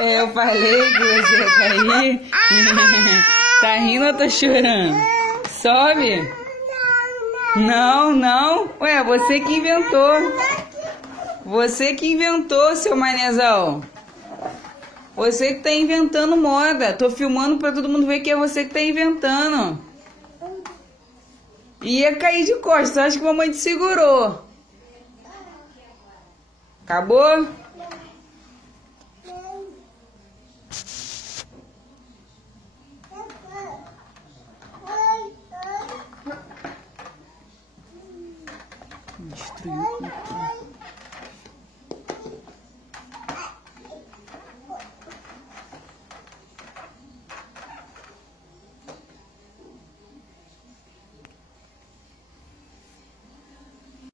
Eu falei que você ia cair. Tá rindo ou tá chorando? Sobe. Não, não. Ué, você que inventou. Você que inventou, seu manezão. Você que tá inventando moda. Tô filmando pra todo mundo ver que é você que tá inventando. Ia cair de costas. Acho que a mamãe te segurou. Acabou? Destruiu tudo.